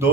2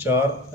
4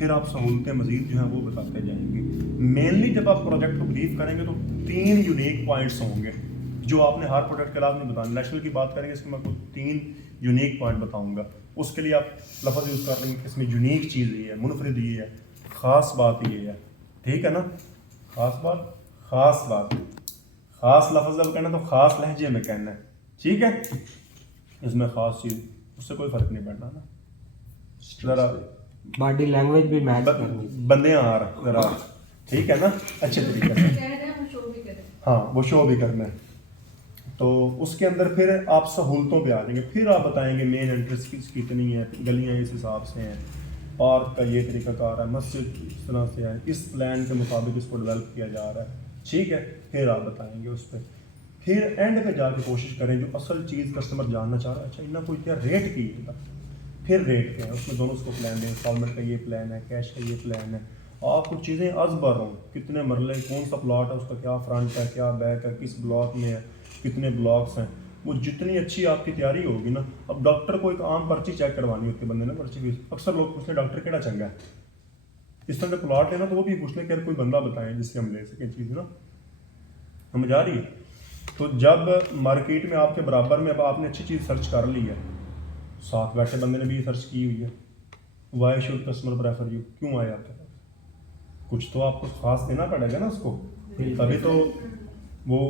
پھر آپ سہولتیں مزید جو ہیں وہ بتاتے جائیں گے. مینلی جب آپ پروجیکٹ کو بریف کریں گے تو 3 یونیک پوائنٹس ہوں گے جو آپ نے ہر پروجیکٹ کے لازمی بتانا. نیشنل کی بات کریں گے اس میں میں 3 یونیک پوائنٹ بتاؤں گا. اس کے لیے آپ لفظ یوز کر لیں گے کہ اس میں یونیک چیز یہ ہے, منفرد یہ ہے, خاص بات یہ ہے. ٹھیک ہے نا, خاص بات, خاص بات, خاص لفظ جب کہنا تو خاص لہجے میں کہنا ہے. ٹھیک ہے, اس میں خاص چیز, اس سے کوئی فرق نہیں پڑنا نا. ذرا باڈی لینگویج بھی میچ کرنی, بندے آ رہا ذرا, ٹھیک ہے نا, اچھے طریقے سے, ہاں وہ شو بھی کرنا ہے. تو اس کے اندر پھر آپ سہولتوں پہ آ جائیں گے. پھر آپ بتائیں گے مین انٹرنس کتنی ہے, گلیاں اس حساب سے ہیں, پارک کا یہ طریقہ کار ہے, مسجد اس طرح سے ہے, اس پلان کے مطابق اس کو ڈیولپ کیا جا رہا ہے. ٹھیک ہے, پھر آپ بتائیں گے اس پہ. پھر اینڈ پہ جا کے کوشش کریں جو اصل چیز کسٹمر جاننا چاہ رہا ہے, اچھا انہیں کوئی کیا ریٹ کی ہے, پھر ریٹ کیا ہے, اس میں دونوں اس کو پلان دیں, انسٹالمنٹ کا یہ پلان ہے, کیش کا یہ پلان ہے. آپ کچھ چیزیں ازبر ہوں, کتنے مرلے, کون سا پلاٹ ہے, اس کا کیا فرنٹ ہے, کیا بیک ہے, کس بلاک میں ہے, کتنے بلاکس ہیں, وہ جتنی اچھی آپ کی تیاری ہوگی نا. اب ڈاکٹر کو ایک عام پرچی چیک کروانی ہوتی ہے بندے نے, پرچی بھی اکثر لوگ پوچھتے ہیں ڈاکٹر کیڑا چنگا ہے. اس طرح کا پلاٹ ہے نا تو وہ بھی پوچھ لیں کہ کوئی بندہ بتائیں جس سے ہم لے سکیں چیز نا. سمجھ آ رہی ہے. تو جب مارکیٹ میں آپ کے برابر میں اب آپ نے اچھی چیز سرچ کر لی ہے, ساتھ بیٹھے بندے نے بھی یہ سرچ کی ہوئی ہے, why should customer prefer you, کیوں آئے آپ کے پاس, کچھ تو آپ کو خاص دینا پڑے گا نا اس کو, تبھی تو وہ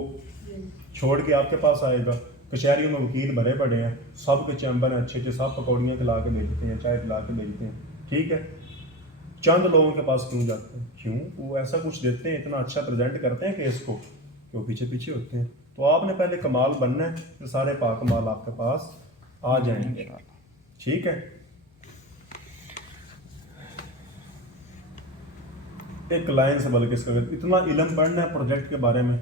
چھوڑ کے آپ کے پاس آئے گا. کچہریوں میں وکیل بھرے پڑے ہیں, سب کے چیمبر ہیں اچھے اچھے, سب پکوڑیاں کھلا کے بھیجتے ہیں, چائے پلا کے بھیجتے ہیں. ٹھیک ہے, چند لوگوں کے پاس کیوں جاتے ہیں, کیوں وہ ایسا کچھ دیتے ہیں, اتنا اچھا پریزنٹ کرتے ہیں کہ اس کو کہ وہ پیچھے پیچھے ہوتے ہیں. تو آپ نے پہلے کمال بننا ہے, پھر سارے پاک کمال آپ کے پاس آ جائیں گے. ٹھیک ہے. ایک لائن سے بلکہ اس کا اتنا علم پڑھنا ہے پروجیکٹ کے بارے میں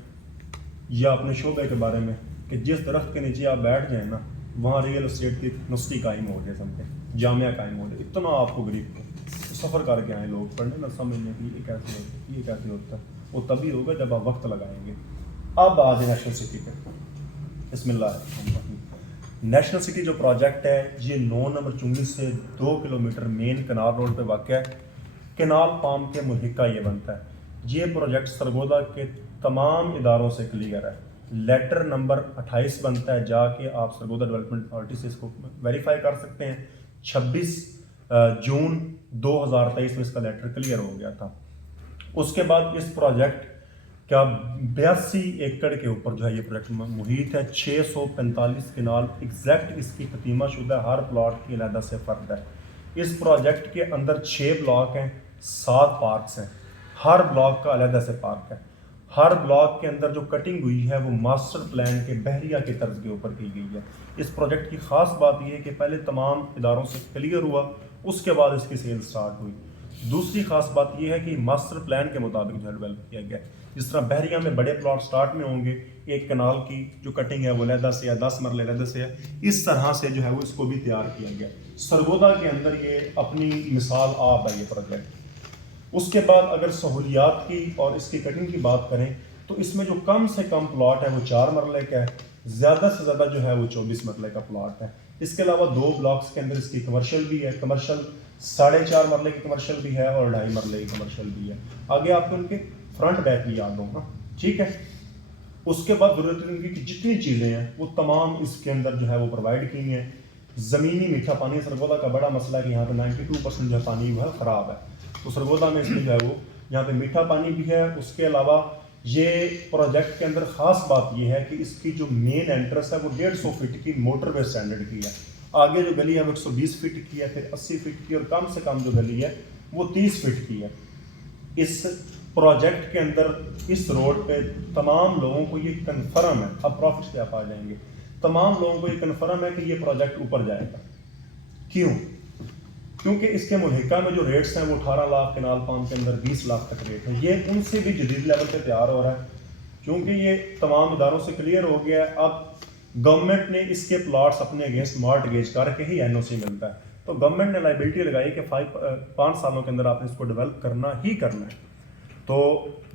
یا اپنے شعبے کے بارے میں کہ جس درخت کے نیچے آپ بیٹھ جائیں نا وہاں ریئل اسٹیٹ کی یونیورسٹی قائم ہو جائے, سمجھیں جامعہ قائم ہو جائے. اتنا آپ کو غریب کو سفر کر کے آئیں لوگ پڑھنے نا, سمجھنے کی یہ کیسے ہوتا ہے, یہ کیسے ہوتا ہے. وہ تبھی ہوگا جب آپ وقت لگائیں گے. اب آ جائیں نیشنل سٹی پہ. بسم اللہ الرحمن الرحیم. نیشنل سٹی جو پروجیکٹ ہے یہ 9 نمبر 24 سے 2 کلومیٹر مین کنال روڈ پہ واقع ہے. کینال پام کے ملحقہ یہ بنتا ہے. یہ پروجیکٹ سرگودا کے تمام اداروں سے کلیئر ہے. لیٹر نمبر 28 بنتا ہے, جا کے آپ سرگودا ڈیولپمنٹ اتھارٹی سے اس کو ویریفائی کر سکتے ہیں. 26 جون 2023 میں اس کا لیٹر کلیئر ہو گیا تھا. اس کے بعد اس پروجیکٹ کا 82 ایکڑ کے اوپر جو ہے یہ پروجیکٹ محیط ہے. 645 کنال ایگزیکٹ اس کی تتیمہ شدہ, ہر پلاٹ کی علیحدہ سے فرد ہے. اس پروجیکٹ کے اندر 6 بلاک ہیں, 7 پارکس ہیں, ہر بلاک کا علیحدہ سے پارک ہے. ہر بلاک کے اندر جو کٹنگ ہوئی ہے وہ ماسٹر پلان کے بحریہ کے طرز کے اوپر کی گئی ہے. اس پروجیکٹ کی خاص بات یہ ہے کہ پہلے تمام اداروں سے کلیئر ہوا, اس کے بعد اس کی سیل سٹارٹ ہوئی. دوسری خاص بات یہ ہے کہ ماسٹر پلان کے مطابق جو ہے ڈیولپ کیا گیا. جس طرح بحریہ میں بڑے پلاٹ سٹارٹ میں ہوں گے, ایک کنال کی جو کٹنگ ہے وہ علیحدہ سے ہے, 10 مرلے علیحدہ سے ہے, اس طرح سے جو ہے وہ اس کو بھی تیار کیا گیا. سرگودا کے اندر یہ اپنی مثال آپ ہے یہ پروجیکٹ. اس کے بعد اگر سہولیات کی اور اس کی کٹنگ کی بات کریں تو اس میں جو کم سے کم پلاٹ ہے وہ 4 مرلے کا ہے, زیادہ سے زیادہ جو ہے وہ 24 مرلے کا پلاٹ ہے. اس کے علاوہ 2 بلاکس کے اندر اس کی کمرشل بھی ہے, کمرشل 4.5 مرلے کی کمرشل بھی ہے اور 2.5 مرلے کی کمرشل بھی ہے. آگے آپ کو ان کے فرنٹ بیک بھی یاد ہوگا. ٹھیک ہے. اس کے بعد ضرورت کی جتنی چیزیں ہیں وہ تمام اس کے اندر جو ہے وہ پرووائڈ کی ہیں. زمینی میٹھا پانی, سرگودا کا بڑا مسئلہ ہے کہ یہاں پہ 92% جو ہے پانی وہ ہے خراب ہے, تو سرگودا میں اس میں جو ہے وہ یہاں پہ میٹھا پانی بھی ہے. اس کے علاوہ یہ پروجیکٹ کے اندر خاص بات یہ ہے کہ اس کی جو مین انٹرس ہے وہ 150 فٹ کی موٹر وے اسٹینڈرڈ کی ہے. آگے جو گلی ہے وہ 120 فٹ کی ہے, پھر 80 فٹ کی, اور کم سے کم جو گلی ہے وہ 30 فٹ کی ہے. اس پروجیکٹ کے اندر اس روڈ پہ تمام لوگوں کو یہ کنفرم ہے, اب پروفٹس پہ آپ آ جائیں گے, تمام لوگوں کو یہ کنفرم ہے کہ یہ پروجیکٹ اوپر جائے گا. کیوں؟ کیونکہ اس کے ملحقہ میں جو ریٹس ہیں وہ 18 لاکھ, کینال پام کے اندر 20 لاکھ تک ریٹ ہے. یہ ان سے بھی جدید لیول پہ تیار ہو رہا ہے کیونکہ یہ تمام اداروں سے کلیئر ہو گیا ہے. اب گورنمنٹ نے اس کے پلاٹس اپنے اگینسٹ مارٹ گیج کر کے ہی NOC ملتا ہے, تو گورنمنٹ نے لائبلٹی لگائی کہ 5 سالوں کے اندر آپ نے اس کو ڈیولپ کرنا ہی کرنا ہے. تو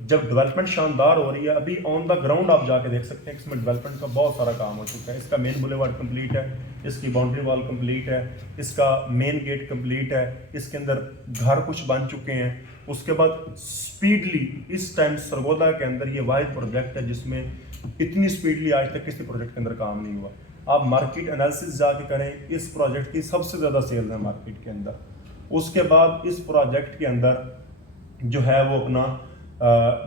جب ڈیولپمنٹ شاندار ہو رہی ہے، ابھی آن دا گراؤنڈ آپ جا کے دیکھ سکتے ہیں کہ اس میں ڈیولپمنٹ کا بہت سارا کام ہو چکا ہے. اس کا مین بولیوارڈ کمپلیٹ ہے، اس کی باؤنڈری وال کمپلیٹ ہے، اس کا مین گیٹ کمپلیٹ ہے، اس کے اندر گھر کچھ بن چکے ہیں. اس کے بعد اسپیڈلی اس ٹائم سرگودا کے اندر یہ واحد پروجیکٹ ہے جس میں اتنی اسپیڈلی آج تک کسی پروجیکٹ کے اندر کام نہیں ہوا. آپ مارکیٹ انالیسس جا کے کریں، اس پروجیکٹ کی سب سے زیادہ سیلز ہے مارکیٹ کے اندر. اس کے بعد اس پروجیکٹ کے اندر جو ہے وہ اپنا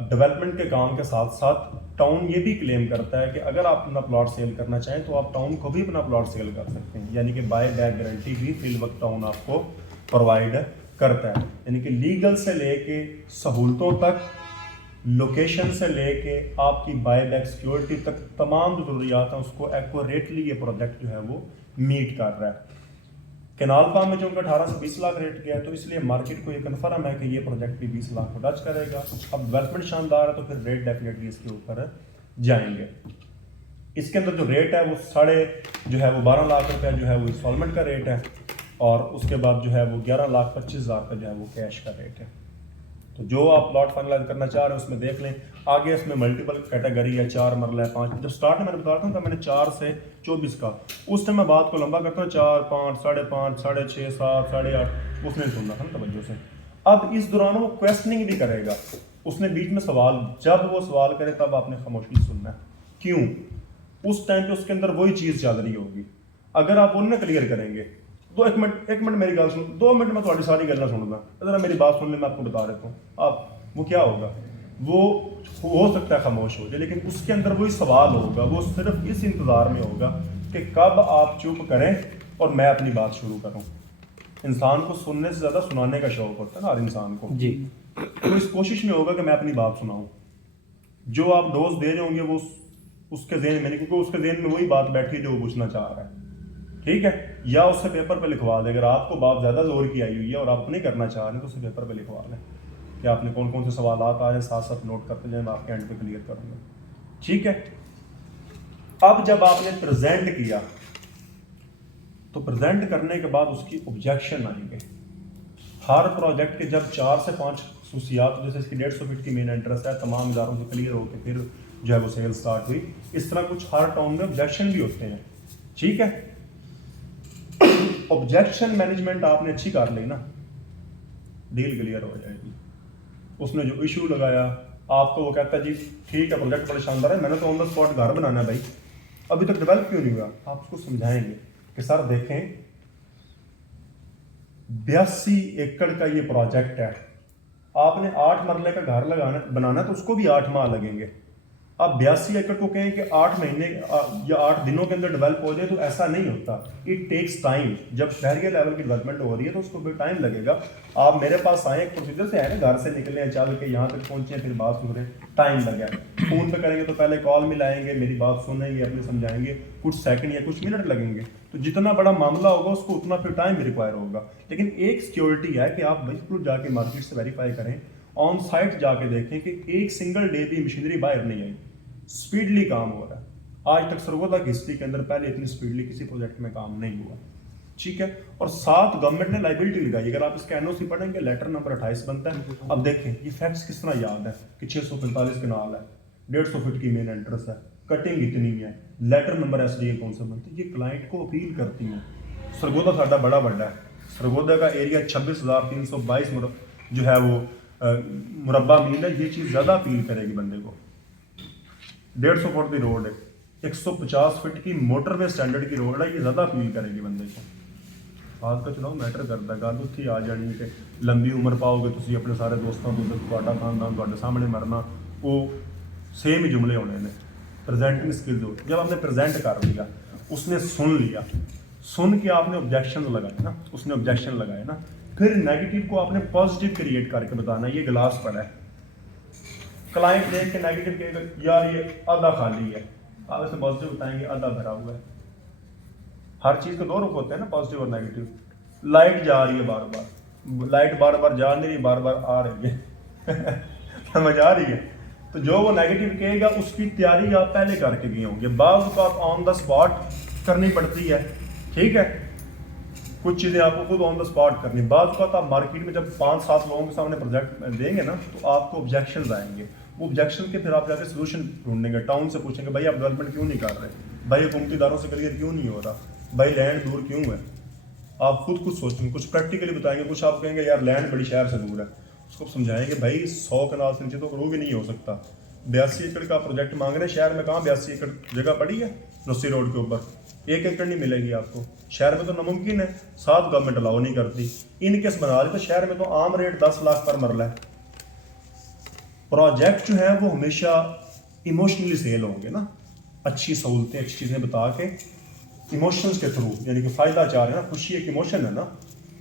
ڈیولپمنٹ کے کام کے ساتھ ساتھ ٹاؤن یہ بھی کلیم کرتا ہے کہ اگر آپ اپنا پلاٹ سیل کرنا چاہیں تو آپ ٹاؤن کو بھی اپنا پلاٹ سیل کر سکتے ہیں. یعنی کہ بائی بیک گارنٹی بھی فی الوقت ٹاؤن آپ کو پرووائڈ کرتا ہے. یعنی کہ لیگل سے لے کے سہولتوں تک، لوکیشن سے لے کے آپ کی بائی بیک سیکیورٹی تک، تمام جو ضروریات ہیں اس کو ایکوریٹلی یہ پروجیکٹ جو ہے وہ میٹ کر رہا ہے. کینال فارم میں جو ان کا 18 سے 20 لاکھ ریٹ گیا ہے تو اس لیے مارکیٹ کو یہ کنفرم ہے کہ یہ پروجیکٹ بھی 20 لاکھ کو ٹچ کرے گا. اب ڈیولپمنٹ شاندار ہے تو پھر ریٹ ڈیفینیٹلی اس کے اوپر جائیں گے. اس کے اندر جو ریٹ ہے وہ 12 لاکھ روپے جو ہے وہ انسٹالمنٹ کا ریٹ ہے، اور اس کے بعد جو ہے وہ 11,25,000 کا جو ہے وہ کیش کا ریٹ ہے. تو جو آپ پلاٹ فائنلائز کرنا چاہ رہے ہیں اس میں دیکھ لیں. آگے اس میں ملٹیپل کیٹیگری ہے، 4 مرلہ ہے، 5. جب سٹارٹ میں نے بتاتا ہوں تو میں نے 4 سے 24 کا، اس ٹائم میں بات کو لمبا کرتا ہوں 4، 5، 5.5، 6.5، 7، 8.5. اس نے سننا تھا نا توجہ سے. اب اس دوران وہ کویسچننگ بھی کرے گا، اس نے بیچ میں سوال، جب وہ سوال کرے تب آپ نے خاموشی سننا ہے. کیوں؟ اس ٹائم پہ اس کے اندر وہی چیز چل رہی ہوگی. اگر آپ انہیں کلیئر کریں گے تو ایک منٹ میری گل سن، 2 منٹ میں تھوڑی ساری گلیں سن گا. ذرا میری بات سن لیں، میں آپ کو بتا دیتا ہوں. آپ وہ کیا ہوگا، وہ ہو سکتا ہے خاموش ہو جائے، لیکن اس کے اندر وہی سوال ہوگا. وہ صرف اس انتظار میں ہوگا کہ کب آپ چپ کریں اور میں اپنی بات شروع کروں. انسان کو سننے سے زیادہ سنانے کا شوق ہوتا ہے نا ہر انسان کو. جی. تو اس کوشش میں ہوگا کہ میں اپنی بات سناؤں. جو آپ ڈوز دے رہے ہوں گے وہ اس کے ذہن میں نہیں، کیونکہ اس کے ذہن میں وہی بات بیٹھی جو وہ پوچھنا چاہ رہا ہے. ٹھیک ہے، یا اس سے پیپر پہ لکھوا دیں. اگر آپ کو بات زیادہ زور کی آئی ہوئی ہے اور آپ نہیں کرنا چاہ رہے ہیں تو اسے پیپر پہ لکھوا لیں کہ آپ نے کون کون سے سوالات آ رہے ہیں، ساتھ ساتھ نوٹ کرتے جائیں، میں آپ کے اینڈ پہ کلیئر کروں گا. ٹھیک ہے. اب جب آپ نے پریزنٹ کیا تو پریزنٹ کرنے کے بعد اس کی آبجیکشن آئیں گے. ہر پروجیکٹ کے جب 4 سے 5 خصوصیات، جیسے اس کی 150 فٹ کی مین انٹرس ہے، تمام اداروں سے کلیئر ہو کے پھر جو ہے وہ سیل سٹارٹ ہوئی. اس طرح کچھ ہر ٹاؤن میں آبجیکشن بھی ہوتے ہیں. ٹھیک ہے. آبجیکشن مینجمنٹ آپ نے اچھی کر لی نا، ڈیل کلیئر ہو جائے گی. اس نے جو ایشو لگایا آپ کو، وہ کہتا ہے جی ٹھیک ہے پروجیکٹ بڑا شاندار ہے، میں نے تو آن دا اسپاٹ گھر بنانا ہے بھائی، ابھی تک ڈیولپ کیوں نہیں ہوا. آپ اس کو سمجھائیں گے کہ سر دیکھیں 82 ایکڑ کا یہ پروجیکٹ ہے، آپ نے 8 مرلے کا گھر بنانا ہے تو اس کو بھی 8 ماہ لگیں گے. آپ 82 ایکڑ کو کہیں کہ 8 مہینے یا 8 دنوں کے اندر ڈیولپ ہو جائے تو ایسا نہیں ہوتا. It takes time. جب شہریہ لیول کی ڈیولپمنٹ ہو رہی ہے تو اس کو بھی ٹائم لگے گا. آپ میرے پاس آئیں، ایک پروسیجر سے آئے نا، گھر سے نکلے ہیں، چل کے یہاں تک پہنچے ہیں، پھر بات سن رہے ہیں، ٹائم لگا. فون پہ کریں گے تو پہلے کال ملائیں گے، میری بات سنیں گے، اپنے سمجھائیں گے، کچھ سیکنڈ یا کچھ منٹ لگیں گے. تو جتنا بڑا معاملہ ہوگا اس کو اتنا پھر ٹائم ریکوائر ہوگا. لیکن ایک سیکیورٹی ہے کہ آپ بالکل جا کے مارکیٹ سے ویریفائی کریں، آن سائٹ جا کے دیکھیں کہ ایک سنگل ڈے بھی مشینری باہر نہیں آئی، اسپیڈلی کام ہو رہا ہے. آج تک سرگودا کی ہسٹری کے اندر پہلے اتنی اسپیڈلی کسی پروجیکٹ میں کام نہیں ہوا. ٹھیک ہے. اور ساتھ گورنمنٹ نے لائبلٹی لگائی. اگر آپ اس کا این او سی پڑھیں گے، لیٹر نمبر 28 بنتا ہے. اب دیکھیں یہ فیکٹس کس طرح یاد ہے کہ 645 کنال ہے، 150 فٹ کی مین انٹرس ہے، کٹنگ اتنی ہے، letter number S D A کون سا بنتا ہے. یہ کلائنٹ کو اپیل کرتی ہیں. سرگودا ساڈا بڑا ہے، سرگودا کا ایریا 26,322 جو ہے وہ مربع میل ہے. یہ چیز زیادہ اپیل کرے گی بندے کو. 150 فٹ کی روڈ ہے، 150 فٹ کی موٹر وے اسٹینڈرڈ کی روڈ ہے، یہ زیادہ اپیل کرے گی بندے کو. بات کا چلاؤ میٹر کرتا ہے. گل اتھی آ جانی کہ لمبی عمر پاؤ گے تسی اپنے سارے دوستوں کو، تہاڈا خاندان تہاڈے سامنے مرنا، وہ سیم ہی جملے ہونے نے. پریزنٹنگ اسکلز ہو. جب آپ نے پریزنٹ کر لیا، اس نے سن لیا، سن کے آپ نے آبجیکشن لگائے نا، اس نے آبجیکشن لگائے نا، پھر نیگیٹو کو آپ نے پازیٹیو کریٹ کر کے بتانا یہ گلاس پڑا ہے. کلائنٹ دیکھ کے نیگیٹو کہے گا یار یہ آدھا خالی ہے، آپ اسے پازیٹیو بتائیں گے آدھا بھرا ہوا ہے. ہر چیز کے 2 رخ ہوتے ہیں نا، پازیٹیو اور نیگیٹو. لائٹ جا رہی ہے بار بار، لائٹ بار بار جا نہیں رہی، بار بار آ رہی ہے. سمجھ آ رہی ہے. تو جو وہ نیگیٹو کہے گا اس کی تیاری آپ پہلے کر کے گئے ہوں گے. بعض اوقات آن دا اسپاٹ کرنی پڑتی ہے. ٹھیک ہے. کچھ چیزیں آپ کو خود آن دا اسپاٹ کرنی. بعض اوقات آپ مارکیٹ میں جب 5-7 لوگوں کے سامنے پروجیکٹ دیں گے نا تو آپ کو آبجیکشنز آئیں گے. وہ آبجیکشن کے پھر آپ جا کے سولوشن ڈھونڈیں گے. ٹاؤن سے پوچھیں گے بھائی آپ ڈیولپمنٹ کیوں نہیں کر رہے, بھائی حکومتی اداروں سے کلیئر کیوں نہیں ہو رہا, بھائی لینڈ دور کیوں ہے. آپ خود کچھ سوچیں گے, کچھ پریکٹیکلی بتائیں گے, کچھ آپ کہیں گے یار لینڈ بڑی شہر سے دور ہے, اس کو سمجھائیں گے بھائی 100 کنال سے نیچے تو کرو بھی نہیں ہو سکتا. 82 ایکڑ کا پروجیکٹ مانگ رہے ہیں شہر میں, کہاں 82 ایکڑ جگہ پڑی ہے نسی روڈ کے اوپر, 1 ایکڑ نہیں ملے گی آپ کو. شہر میں تو ناممکن ہے, 7 گورنمنٹ الاؤ نہیں کرتی. ان کیس بنا رہی تو شہر میں تو عام ریٹ 10 لاکھ پر مرلہ ہے. پروجیکٹ جو ہے وہ ہمیشہ ایموشنلی سیل ہوں گے نا, اچھی سہولتیں اچھی چیزیں بتا کے ایموشنز کے تھرو, یعنی کہ فائدہ چاہ رہے ہیں نا, خوشی ایک ایموشن ہے نا,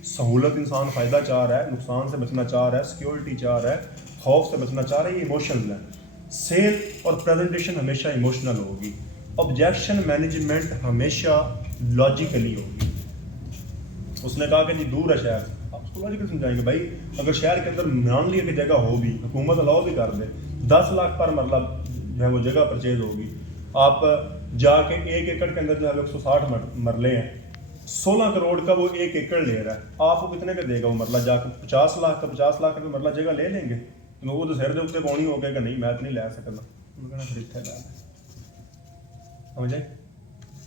سہولت انسان فائدہ چاہ رہا ہے, نقصان سے بچنا چاہ رہا ہے, سیکیورٹی چاہ رہا ہے, خوف سے بچنا چاہ رہا ہے, یہ ایموشنز ہیں. سیل اور پریزنٹیشن ہمیشہ ایموشنل ہوگی. آبجیکشن مینجمنٹ ہمیشہ لاجیکلی ہوگی. اس نے کہا کہ جی دور ہے شہر, آپ اس کو لاجیکل سمجھائیں گے بھائی اگر شہر کے اندر مان لیے کہ جگہ ہوگی, حکومت الاؤ بھی کر دے, 10 لاکھ پر مرلہ جو ہے وہ جگہ پرچیز ہوگی, آپ جا کے 1 ایکڑ کے اندر جو ہے 160 مرلے ہیں, 16 کروڑ کا وہ 1 ایکڑ لے رہا ہے, آپ کو کتنے کا دے گا وہ مرلہ, جا کے 50 لاکھ کا, 50 لاکھ کا مرلہ جگہ لے لیں گے. وہ تو سر دے اتنے پونی ہو گیا کہ نہیں میں تو نہیں لے سکتا, سمجھے.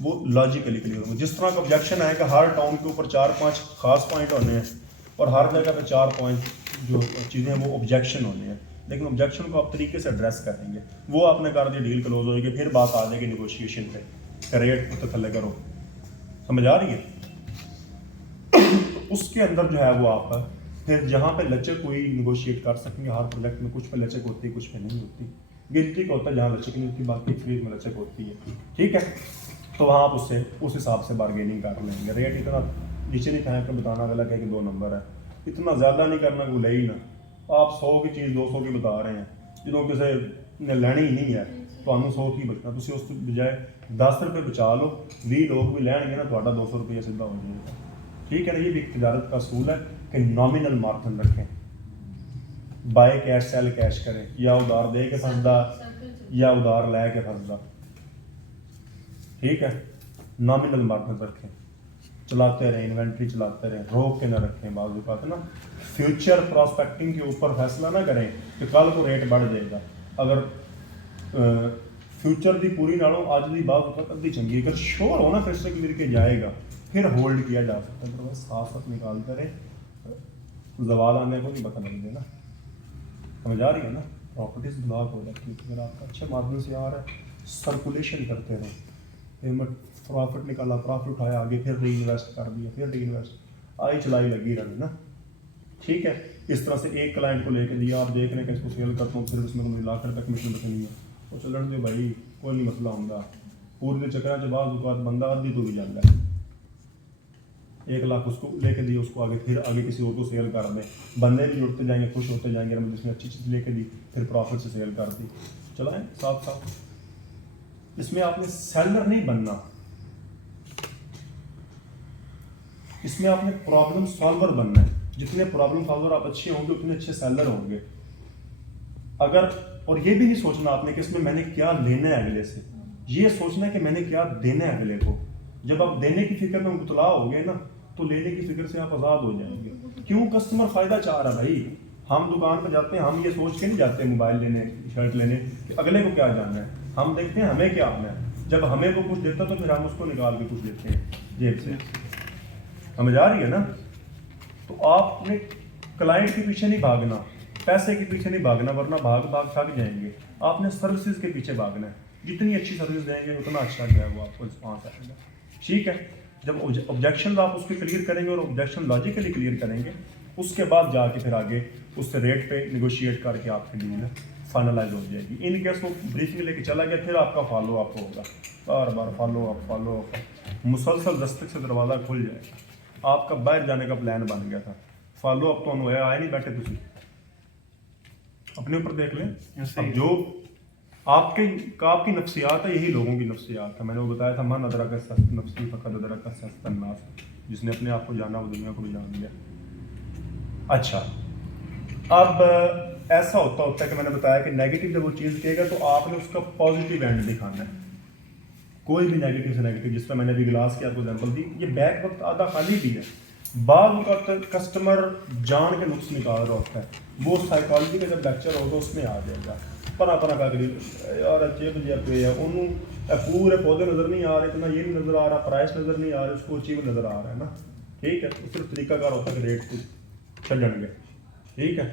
وہ لاجیکلی کلیئر ہوگا. جس طرح کا آبجیکشن ہے کہ ہر ٹاؤن کے اوپر 4-5 خاص پوائنٹ ہونے ہیں اور ہر جگہ پہ 4 پوائنٹ جو چیزیں ہیں وہ آبجیکشن ہونے ہیں, لیکن آبجیکشن کو آپ طریقے سے ایڈریس کریں گے. وہ آپ نے کر دیا, ڈیل کلوز ہوئے گی, پھر بات آ جائے گی نیگوشیشن پہ, ریٹ کو تھلے کرو. سمجھ آ رہی ہے؟ اس کے اندر جو ہے وہ آپ پھر جہاں پہ لچک کوئی نیگوشیٹ کر سکیں گے. ہر پروجیکٹ میں کچھ پہ لچک ہوتی ہے, کچھ پہ نہیں ہوتی. گنتی کا ہوتا ہے جہاں لچک نہیں ہوتی, باقی فریز میں لچک ہوتی ہے. ٹھیک ہے, تو وہاں آپ اس حساب سے بارگیننگ کر لیں گے. ریٹ اتنا نیچے نہیں پھینک کر بتانا اگلا کہ 2 نمبر ہے, اتنا زیادہ نہیں کرنا کہ وہ لے ہی نہ. آپ 100 کی چیز 200 کی بتا رہے ہیں, جنہوں کسی نے لینی ہی نہیں ہے تو 100 کی بچنا, تو اس بجائے 10 روپے بچا لو, 20 لوگ بھی لین گے نا تو 200 روپیہ سیدھا ہو جائے گا. ٹھیک ہے نا. یہ بھی ایک تجارت کا اصول ہے کہ نامنل مارجن رکھیں, بائی کیش سیل کیش کریں, یا ادھار دے کے پھنسدا یا ادھار لے کے پھنسدا. ٹھیک ہے, نامنل مارجن رکھیں, چلاتے رہیں, انوینٹری چلاتے رہیں, روک کے نہ رکھیں. بعض اوقات نا فیوچر پراسپیکٹنگ کے اوپر فیصلہ نہ کریں کہ کل کو ریٹ بڑھ جائے گا. اگر فیوچر دی پوری نالوں آج دی بعض اوقات ادھی چنگی, اگر شور ہونا پھر سے کلیئر کے جائے گا پھر ہولڈ کیا جا سکتا ہے. تو ساتھ ساتھ نکالتے رہیں, زوال آنے کو نہیں پتہ لگ دینا. سمجھ آ رہی ہے نا. پراپرٹیز بلاک ہو جاتی ہے. اگر آپ کا اچھے مارجن سے آ رہا ہے, سرکولیشن کرتے رہیں, پیمنٹ پروفٹ نکالا, پروفٹ اٹھایا, آگے پھر ری انویسٹ کر دیا, پھر ری انویسٹ, آئی چلائی لگی رہی نا. ٹھیک ہے. اس طرح سے ایک کلائنٹ کو لے کے دیا, آپ دیکھ رہے ہیں کہ اس کو سیل کرتا ہوں, پھر اس میں مجھے لاکھ روپے کمیشن بچنی ہے, وہ چلن دے بھائی, کوئی نہیں مسئلہ ہوگا. پورے کے چکر بعض اوقات بندہ آدھی تو بھی جاتا ہے, 1 لاکھ اس کو لے کے دی, اس کو آگے پھر آگے کسی اور کو سیل کر دیں, بندے بھی جڑتے جائیں گے, خوش ہوتے جائیں گے, جس نے اچھی چیز لے کے دی پھر پروفٹ سے سیل کر دی. چلائیں ساتھ ساتھ. اس میں آپ نے سیلر نہیں بننا, اس میں آپ نے پرابلم سالور بننا ہے. جتنے پرابلم سالور آپ اچھے ہوں گے اتنے اچھے سیلر ہوں گے. اگر اور یہ بھی نہیں سوچنا آپ نے کہ اس میں نے کیا لینا ہے اگلے سے, یہ سوچنا ہے کہ میں نے کیا دینا ہے اگلے کو. جب آپ دینے کی فکر میں مبتلا ہو گئے نا تو لینے کی فکر سے آپ آزاد ہو جائیں گے. کیوں؟ کسٹمر فائدہ چاہ رہا ہے بھائی. ہم دکان پہ جاتے ہیں, ہم یہ سوچ کے نہیں جاتے موبائل لینے, شرٹ لینے کہ اگلے کو کیا جاننا ہے. ہم دیکھتے ہیں ہمیں کیا آنا ہے. جب ہمیں وہ کچھ دیتا تو پھر ہم اس کو نکال کے کچھ دیتے ہیں جیب سے. سمجھ آ رہی ہے نا. تو آپ نے کلائنٹ کے پیچھے نہیں بھاگنا, پیسے کے پیچھے نہیں بھاگنا, ورنہ بھاگ تھک جائیں گے. آپ نے سروسز کے پیچھے بھاگنا ہے. جتنی اچھی سروس دیں گے اتنا اچھا جو ہے وہ آپ کو رسپانس آئے گا. ٹھیک ہے. جب آبجیکشن آپ اس کے کلیئر کریں گے اور آبجیکشن لاجیکلی کلیئر کریں گے, اس کے بعد جا کے پھر آگے اس سے ریٹ پہ نیگوشیٹ کر کے آپ کی ڈیل فائنلائز ہو جائے گی. ان کیس وہ بریفنگ لے کے چلا گیا, پھر آپ کا فالو اپ ہوگا, بار بار فالو اپ, مسلسل دستک سے دروازہ کھل جائے گا. آپ کا باہر جانے کا پلان بن گیا تھا, فالو اپ تو ہوا, آئے نہیں بیٹھے تھی, اپنے اوپر دیکھ لیں. اب جو آپ کی نفسیات ہے, یہی لوگوں کی نفسیات ہے. میں نے وہ بتایا تھا, من ادرک نفسی فقط ادرک سست الناس, جس نے اپنے آپ کو جانا وہ دنیا کو بھی جان لیا. اچھا, اب ایسا ہوتا ہے کہ میں نے بتایا کہ نیگیٹو جب وہ چیز کہے گا تو آپ نے اس کا پازیٹیو اینڈ دکھانا ہے. کوئی بھی نیگیٹو سے نیگیٹو، جس طرح میں نے ابھی گلاس کی آپ کو ایگزامپل دی، یہ بیک وقت آدھا خالی بھی ہے. بعض اوقات کسٹمر جان کے نقص نکال رہا ہوتا ہے، وہ سائیکالوجی کا جب لیکچر ہوگا اس میں آ جائے گا. پنا کا یار چیپ جی پہ ہے، انہوں پورے پودے نظر نہیں آ رہے، اتنا یہ نہیں نظر آ رہا، پرائس نظر نہیں آ رہا، اس کو اچیو نظر آ رہا ہے نا. ٹھیک ہے، صرف طریقہ کار ہوتا ہے کہ ریٹ کو چلن گے. ٹھیک ہے،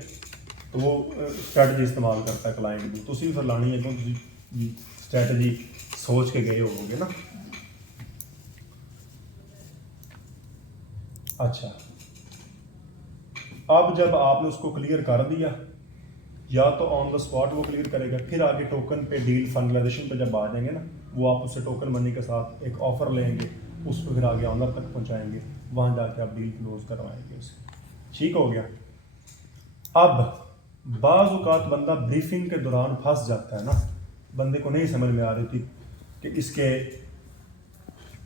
تو وہ اسٹریٹجی استعمال کرتا ہے کلائنٹ بھی، تو اسی پھر لانی ہے کیوں اسٹریٹجی سوچ کے گئے ہو گے نا. اچھا، اب جب آپ نے اس کو کلیئر کر دیا، یا تو آن دا اسپاٹ وہ کلیئر کرے گا، پھر آگے ٹوکن پہ ڈیل فائنلائزیشن پہ جب آ جائیں گے نا، وہ آپ اس سے ٹوکن منی کے ساتھ ایک آفر لیں گے، اس کو پھر آگے آنر تک پہنچائیں گے، وہاں جا کے آپ ڈیل کلوز کروائیں گے اسے. ٹھیک ہو گیا. اب بعض اوقات بندہ بریفنگ کے دوران پھنس جاتا ہے نا، بندے کو نہیں سمجھ میں آ رہی تھی کہ اس کے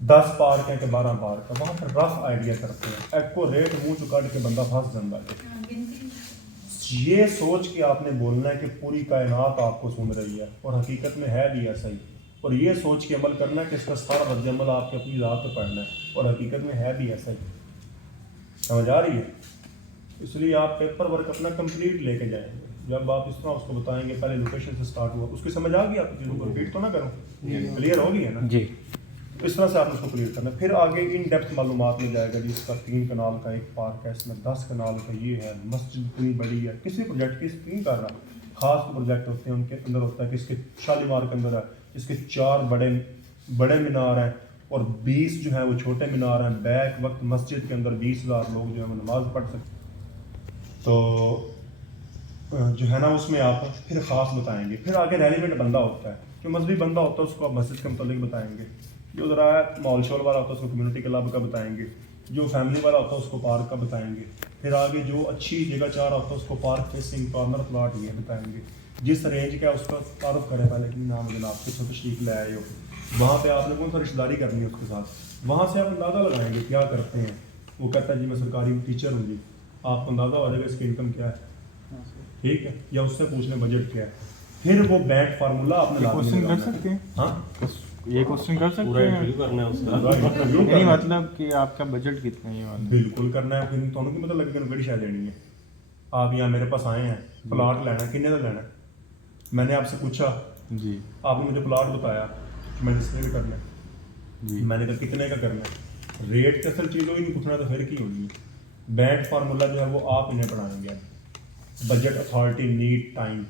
10 پارک ہیں کہ 12 پارک ہے، وہاں پر رف آئیڈیا کرتے ہیں، ایکو ریٹ منہ چکا کے بندہ پھنس جاتا ہے. یہ سوچ کے آپ نے بولنا ہے کہ پوری کائنات آپ کو سن رہی ہے، اور حقیقت میں ہے بھی ایسا ہی، اور یہ سوچ کے عمل کرنا ہے کہ اس کا سارا رد عمل آپ کے اپنی ذات پہ پڑھنا ہے، اور حقیقت میں ہے بھی ایسا ہی. سمجھ آ رہی ہے؟ اس لیے آپ پیپر ورک اپنا کمپلیٹ لے کے جائیں گے. جب آپ اس طرح اس کو بتائیں گے پہلے لوکیشن سے سٹارٹ ہوا، اس کی سمجھ آ گئی آپ چیزوں کو ریپیٹ تو نہ کروں، کلیئر ہو گئی ہے نا جی. اس طرح سے آپ نے اس کو کلیئر کرنا ہے. پھر آگے ان ڈیپتھ معلومات میں جائے گا، جس کا 3 کنال کا ایک پارک ہے، اس میں 10 کنال کا یہ ہے، مسجد اتنی بڑی ہے. کسی پروجیکٹ کی اسکرین کر رہا، خاص پروجیکٹ ہوتے ہیں ان کے اندر ہوتا ہے کہ اس کے شالیمار کے اندر ہے، اس کے 4 بڑے مینار ہیں اور 20 جو ہیں وہ چھوٹے مینار ہیں. بیک وقت مسجد کے اندر 20,000 لوگ جو ہے وہ نماز پڑھ سکتے. تو جو ہے نا اس میں آپ پھر خاص بتائیں گے. پھر آگے ریلیونٹ بندہ ہوتا ہے، جو مذہبی بندہ ہوتا ہے اس کو آپ مسجد کے متعلق بتائیں گے، جو ذرا مال شول والا ہوتا ہے اس کو کمیونٹی کلب کا بتائیں گے، جو فیملی والا ہوتا ہے اس کو پارک کا بتائیں گے. پھر آگے جو اچھی جگہ چاہ رہا ہوتا ہے اس کو پارک فیسنگ کارنر پلاٹ یہ بتائیں گے. جس رینج کا اس کا تعارف کرے پہلے کہ نام جناب کس وقت تشریف لے آئے ہو، وہاں پہ آپ نے کون سا رشتہ داری کرنی ہے اس کے ساتھ، وہاں سے آپ اندازہ لگائیں گے کیا کرتے ہیں. وہ کہتا ہے جی میں سرکاری ٹیچر ہوں جی، آپ کو اندازہ ہو جائے گا اس کی انکم کیا ہے. ٹھیک ہے، یا اس سے پوچھ لیں بجٹ کیا ہے. پھر وہ بینک فارمولا آپ نے کوشچن کر سکتے ہیں. ہاں یہ کوشچن کر سکتے ہیں کرنا ہے اس کا. نہیں مطلب کہ آپ کا بجٹ کتنا ہے یہ والا. بالکل کرنا ہے. پھر تمہیں کی مطلب لگے کہ بڑی شاید لینی ہے. آپ یہاں میرے پاس آئے ہیں، پلاٹ لینا ہے، کنے کا لینا ہے. میں نے آپ سے پوچھا، جی آپ نے مجھے پلاٹ بتایا کہ میں نے اس میں کرنا ہے. جی میں نے کہا کتنے کا کرنا ہے. ریٹ کی اصل چیز ہوگی نہیں پوچھنا تو پھر کی ہوگی. بینک فارمولا جو ہے وہ آپ انہیں پڑھائیں گے. بجٹ اتھارٹی نیڈ ٹائم،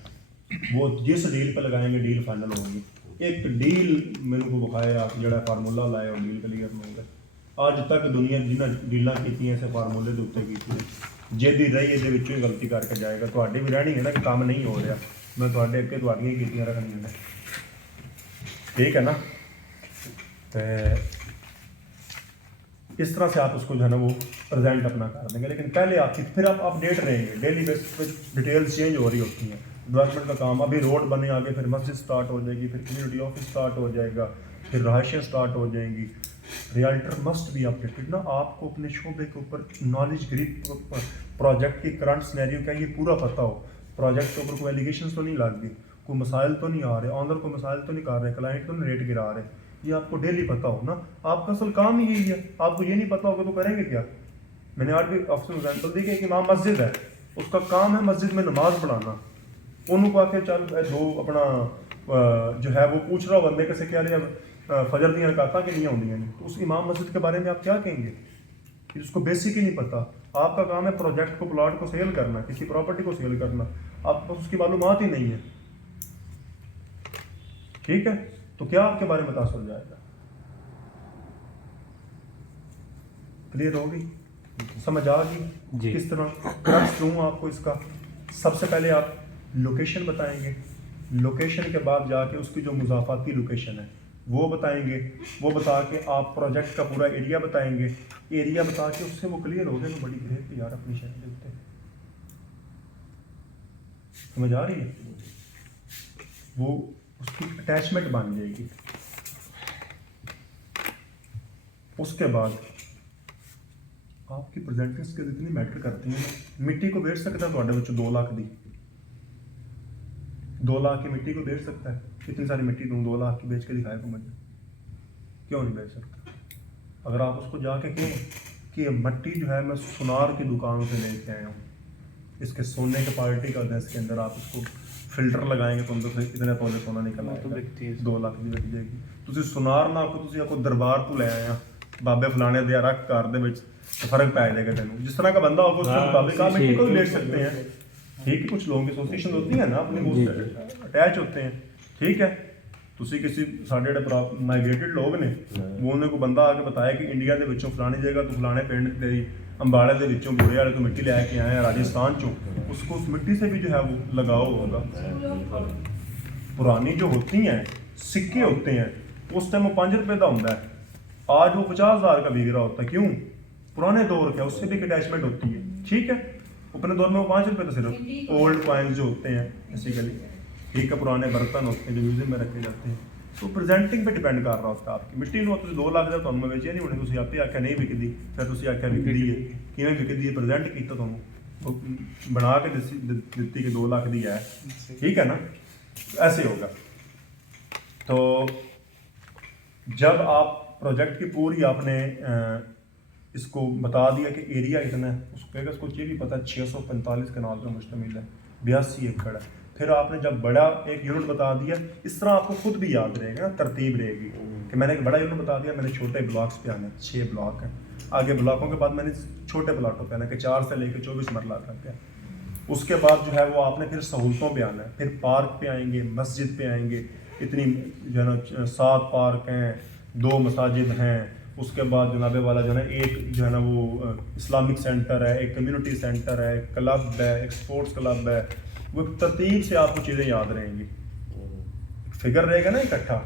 وہ جس ڈیل پہ لگائیں گے ڈیل فائنل ہوگی. ایک ڈیل میرے کو بخائے آپ جڑا فارمولا لائے اور ڈیل کلیئر نہیں ہوگا. آج تک دنیا جنہیں ڈیلاں کی ایسے فارمولے کے اتنے کی جیدی رہی یہ غلطی کر کے جائے گا. تھوڑی بھی رہنی ہے نا کہ کام نہیں ہو رہا، میں تھوڑے اگے تھوڑیاں ہی کیتیاں رکھنی ہیں. ٹھیک ہے نا. اس طرح سے آپ اس کو جو ہے نا وہ پریزنٹ اپنا کر دیں گے. لیکن پہلے آپ کی پھر آپ اپڈیٹ رہیں گے، ڈیلی بیسس پہ ڈیٹیلز چینج ہو رہی ہوتی ہیں. ڈیولپمنٹ کا کام ابھی روڈ بنے، آگے پھر مسجد سٹارٹ ہو جائے گی، پھر کمیونٹی آفس سٹارٹ ہو جائے گا، پھر رہائشیں سٹارٹ ہو جائیں گی. ریالٹر مسٹ بی اپڈیٹڈ نا. آپ کو اپنے شعبے کے اوپر نالج گریپ، پروجیکٹ کی کرنٹ سینیریو کیا یہ پورا پتہ ہو. پروجیکٹ کے اوپر کوئی ایلیگیشنز تو نہیں لگ گئی، کوئی مسائل تو نہیں آ رہے، آنر کو مسائل تو نہیں کر رہے، کلائنٹ تو نہیں ریٹ گرا رہے. یہ آپ کو ڈیلی پتہ ہو نا. آپ کا اصل کام ہی یہی ہے. آپ کو یہ نہیں پتہ ہوگا تو کریں گے کیا. میں نے آج بھی افسر ایگزامپل دی کہ ایک امام مسجد ہے، اس کا کام ہے مسجد میں نماز پڑھانا. انہوں کو آ کے چل دو اپنا جو ہے وہ پوچھ رہا ہو بندے کیسے کیا لیا فجر دیا رکعتاں کہ نہیں ہوندیاں نہیں، تو اس امام مسجد کے بارے میں آپ کیا کہیں گے. اس کو بیسک ہی نہیں پتہ. آپ کا کام ہے پروجیکٹ کو، پلاٹ کو سیل کرنا، کسی پراپرٹی کو سیل کرنا، آپ کو اس کی معلومات ہی نہیں ہے. ٹھیک ہے، تو کیا آپ کے بارے میں تاثر جائے گا. کلیئر ہوگی، سمجھ آ گئی کس طرح کرکس دوں آپ کو اس کا. سب سے پہلے آپ لوکیشن بتائیں گے. لوکیشن کے بعد جا کے اس کی جو مضافاتی لوکیشن ہے وہ بتائیں گے. وہ بتا کے آپ پروجیکٹ کا پورا ایریا بتائیں گے. ایریا بتا کے اس سے وہ کلیئر ہو گئے. بڑی گریٹ پہ یار اپنی شہر دیکھتے ہیں. سمجھ آ رہی ہے. وہ اس کی اٹیچمنٹ بن جائے گی. اس کے بعد آپ کی پریزنٹنگ سکل اتنی میٹر کرتی ہیں. مٹی کو بیچ سکتا ہے تھوڑے بچوں 2 لاکھ دی، 2 لاکھ کی مٹی کو بیچ سکتا ہے. کتنی ساری مٹی دوں 2 لاکھ کی بیچ کے دکھائے کو مجھے. کیوں نہیں بیچ سکتے؟ اگر آپ اس کو جا کے کہیں کہ مٹی جو ہے میں سونار کی دکان سے لے کے آیا ہوں, اس کے سونے کے پارٹی کا اس کے اندر آپ اس کو فلٹر لگائیں گے تو اندر سے اتنے تولے سونا نکل آئے گا, 2 لاکھ ਦੀ ਵਿਕ ਜਾਏਗੀ. ਤੁਸੀਂ ਸੁਨਾਰ ਨਾ ਆਖੋ, ਤੁਸੀਂ ਆਖੋ ਦਰਬਾਰ ਤੋਂ ਲੈ ਆਏ ਆ ਬਾਬੇ ਫਲਾਣੇ ਦੇ ਰੱਖ ਘਰ ਦੇ ਵਿੱਚ, فرق پائے جائے گا تینوں. جس طرح کا بندہ ہوگا اس کے مطابق آپ مٹی کو بھی بیچ سکتے ہیں. ٹھیک ہے, کچھ لوگوں کی ایسوسیشن ہوتی ہیں نا اپنے اٹیچ ہوتے ہیں. ٹھیک ہے, ਤੁਸੀਂ ਕਿਸੇ ਸਾਡੇ ਜਿਹੜੇ ਮਾਈਗ੍ਰੇਟਡ ਲੋਕ ਨੇ ਉਹ ਉਹਨੇ ਕੋਈ ਬੰਦਾ ਆ ਕੇ ਬਤਾਇਆ ਕਿ ਇੰਡੀਆ ਦੇ ਵਿੱਚੋਂ ਫਲਾਣੀ ਜਗ੍ਹਾ ਤੋਂ ਫਲਾਣੇ ਪਿੰਡ ਦੇ ਅੰਬਾਲੇ ਦੇ ਵਿੱਚੋਂ ਬੁੜੇ ਵਾਲੇ ਤੋਂ ਮਿੱਟੀ ਲੈ ਕੇ ਆਏ ਆ راجستھان چوں, اس کو اس مٹی سے بھی جو ہے وہ لگاؤ ہوگا. پرانی جو ہوتی ہیں سکے ہوتے ہیں اس ٹائم وہ 5 روپے کا ہوتا ہے, آج وہ 50,000 کا بک رہا ہوتا ہے. کیوں؟ پرانے دور کا, اس سے بھی ایک اٹیچمنٹ ہوتی ہے. ٹھیک ہے, اپنے دور میں وہ 5 روپے کا صرف اولڈ کوائنز جو ہوتے ہیں بیسیکلی, ٹھیک ہے, پرانے برتن ہوتے ہیں جو میوزیم میں رکھے جاتے ہیں. تو پریزنٹنگ پہ ڈیپینڈ کر رہا ہوتا ہے آپ کی. مٹی ਨੂੰ ਤੁਸੀਂ 2 ਲੱਖ ਦਾ ਤੁਹਾਨੂੰ ਮੈਂ ਵੇਚਿਆ ਨਹੀਂ, ਉਹਨੇ ਤੁਸੀਂ ਆਪੇ ਆਖਿਆ ਨਹੀਂ ਵਿਕਦੀ, ਫਿਰ ਤੁਸੀਂ ਆਖਿਆ ਵਿਕਦੀ ਹੈ. ਕਿਵੇਂ ਵਿਕਦੀ ਹੈ? ਪ੍ਰੈਜ਼ੈਂਟ ਕੀਤਾ ਤੁਹਾਨੂੰ, بنا کے دیتی کہ 2 لاکھ دی ہے. ٹھیک ہے نا, ایسے ہوگا. تو جب آپ پروجیکٹ کی پوری آپ نے اس کو بتا دیا کہ ایریا اتنا ہے, اس کو اس کو یہ بھی پتہ ہے 645 کنال پہ مشتمل ہے, 82 ایکڑ ہے. پھر آپ نے جب بڑا ایک یونٹ بتا دیا, اس طرح آپ کو خود بھی یاد رہے گا, ترتیب رہے گی کہ میں نے ایک بڑا یونٹ بتا دیا, میں نے چھوٹے بلاکس پہ آنا ہے, 6 بلاک ہیں. آگے بلاکوں کے بعد میں نے چھوٹے پلاٹوں پہ آنا ہے کہ 4 سے لے کے 24 مرلہ تک ہے. اس کے بعد جو ہے وہ آپ نے پھر سہولتوں پہ آنا ہے, پھر پارک پہ آئیں گے, مسجد پہ آئیں گے. اتنی جو ہے نا 7 پارک ہیں, 2 مساجد ہیں. اس کے بعد جناب والا جو ہے نا ایک جو ہے نا وہ اسلامک سینٹر ہے, ایک کمیونٹی سینٹر ہے, ایک کلب ہے, ایک اسپورٹس کلب ہے. وہ ترتیب سے آپ کو چیزیں یاد رہیں گی. فگر رہے گا نا اکٹھا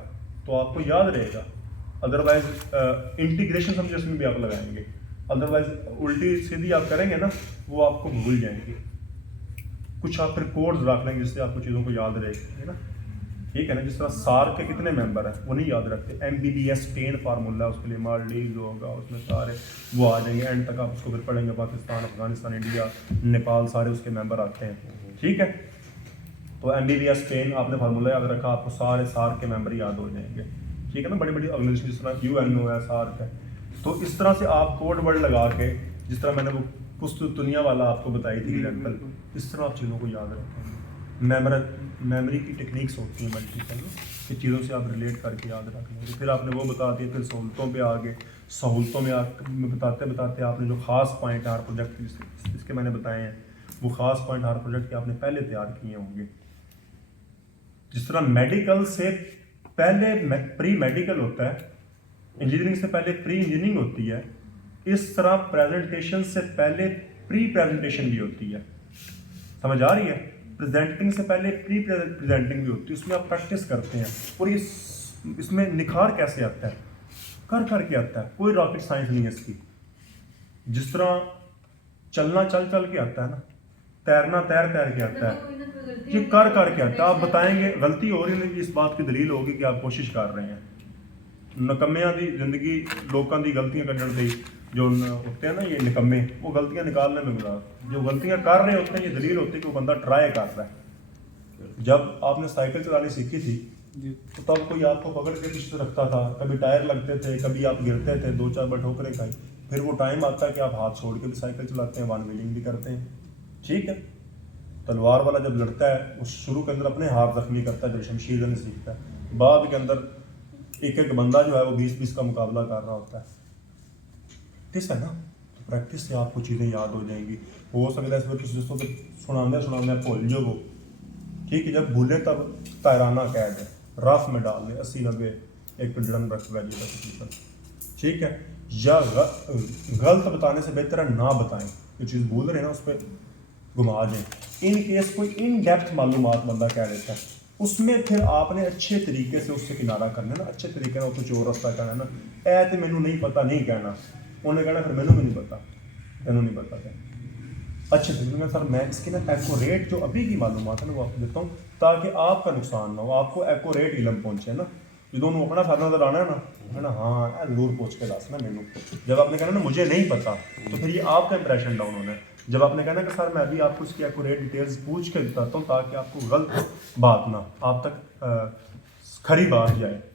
تو آپ کو یاد رہے گا. ادروائز انٹیگریشن سمجھے اس میں بھی آپ لگائیں گے, ادروائز الٹی سیدھی آپ کریں گے نا وہ آپ کو بھول جائیں گے. کچھ آپ پھر کوڈز رکھ لیں گے جس سے آپ کو چیزوں کو یاد رہے گا نا. ٹھیک ہے نا, جس طرح سارک کے کتنے ممبر ہیں وہ نہیں یاد رکھتے. MBBS اسپین فارمولا, اس کے لیے مالڈیوز ہوگا, اس میں سارے وہ آ جائیں گے. اینڈ تک آپ اس کو پھر پڑھیں گے, پاکستان, افغانستان, انڈیا, نیپال, سارے اس کے ممبر آتے ہیں. ٹھیک ہے, تو MBBS اسپین آپ نے فارمولا یاد رکھا, آپ کو سارے سارک کے ممبر یاد ہو جائیں گے. ٹھیک ہے نا, بڑی بڑی آرگنائزیشن جس طرح UNO ہے, سارک ہے. تو اس طرح سے آپ کوڈ ورڈ لگا کے, جس طرح میں نے وہ پشت دنیا والا آپ کو بتائی تھی ایگزامپل, اس طرح آپ چیزوں کو یاد رکھیں گے. میموری کی ٹیکنیکس ہوتی ہیں ملٹیپل, کہ چیزوں سے آپ ریلیٹ کر کے یاد رکھ لیں گے. پھر آپ نے وہ بتا دیا, پھر سہولتوں پہ آ گئے. سہولتوں میں بتاتے بتاتے آپ نے جو خاص پوائنٹ ہر پروجیکٹ اس کے میں نے بتائے ہیں, وہ خاص پوائنٹ ہر پروجیکٹ کے آپ نے پہلے تیار کیے ہوں گے. جس طرح میڈیکل سے پہلے پری میڈیکل ہوتا ہے, انجینئرنگ سے پہلے پری انجینئرنگ ہوتی ہے, اس طرح پریزنٹیشن سے پہلے پری پریزنٹیشن بھی ہوتی ہے. سمجھ آ رہی ہے؟ پریزنٹنگ سے پہلے پری پریزنٹنگ بھی ہوتی ہے. اس میں آپ پریکٹس کرتے ہیں, اور اس میں نکھار کیسے آتا ہے, کر کے آتا ہے. کوئی راکٹ سائنس نہیں ہے اس کی. جس طرح چلنا چل کے آتا ہے نا, تیرنا تیر کے آتا ہے, یہ کر کے آتا ہے. آپ بتائیں گے غلطی ہو رہی ہے, اس بات کی دلیل ہوگی کہ آپ کوشش کر رہے ہیں. نکمیاں دی زندگی لوکاں دی غلطیاں کڈن دی جو ہوتے ہیں نا یہ نکمے, وہ غلطیاں نکالنے میں گزار, جو غلطیاں کر رہے ہوتے ہیں یہ دلیل ہوتی ہے کہ وہ بندہ ٹرائی کر رہا ہے. جب آپ نے سائیکل چلانی سیکھی تھی تو تب کوئی آپ کو پکڑ کے پیچھے سے رکھتا تھا, کبھی ٹائر لگتے تھے, کبھی آپ گرتے تھے, 2-4 بار ٹھوکریں کھائی. پھر وہ ٹائم آتا ہے کہ آپ ہاتھ چھوڑ کے بھی سائیکل چلاتے ہیں, 1 ویلنگ بھی کرتے ہیں. ٹھیک ہے, تلوار والا جب لڑتا ہے وہ شروع کے اندر اپنے ہاتھ زخمی کرتا ہے, جب شمشیر سے سیکھتا ہے. بعد کے اندر ایک بندہ جو ہے وہ 20 کا مقابلہ کر رہا ہوتا ہے. ٹھیک ہے نا, تو پریکٹس سے آپ کو چیزیں یاد ہو جائیں گی. ہو سکتا ہے اس میں کسی دوستوں کو سنانے بھول جو ہو. ٹھیک ہے, جب بھولیں تب تائرانہ قید ہے, رف میں ڈال لیں 80-90 ایک پنجرن رکھ ویلیو. ٹھیک ہے, یا غلط بتانے سے بہتر ہے نہ بتائیں. جو چیز بھول رہے ہیں نا اس پہ گھما جائیں. ان کیس کوئی ان ڈیپتھ معلومات بندہ کہہ دیتا ہے, اس میں پھر آپ نے اچھے طریقے سے اس سے کنارہ کرنا ہے نا, اچھے طریقے سے کچھ اور رستہ کرنا ہے نا. اے تو مینوں نہیں پتا نہیں کہنا, انہیں کہنا پھر مینوں بھی نہیں پتا, مینوں نہیں پتا. اچھے طریقے میں سر میں اس کی نا ایکوریٹ جو ابھی کی معلومات ہے نا وہ آپ کو دیتا ہوں, تاکہ آپ کا نقصان نہ ہو, آپ کو ایکوریٹ علم پہنچے نا. جدوں اپنا فائدہ نظر آنا ہے نا, ہاں ضرور پوچھ کے دس نا مینوں. جب آپ نے کہنا نا مجھے نہیں پتا, تو پھر یہ آپ کا امپریشن ڈاؤن ہونا ہے. جب آپ نے کہنا کہ سر میں ابھی آپ کو اس کی ایکوریٹ ڈیٹیلز پوچھ کے بتاتا ہوں تاکہ آپ کو غلط بات نہ آپ تک ਖਰੀ ਬਾਤ ਜਾਏ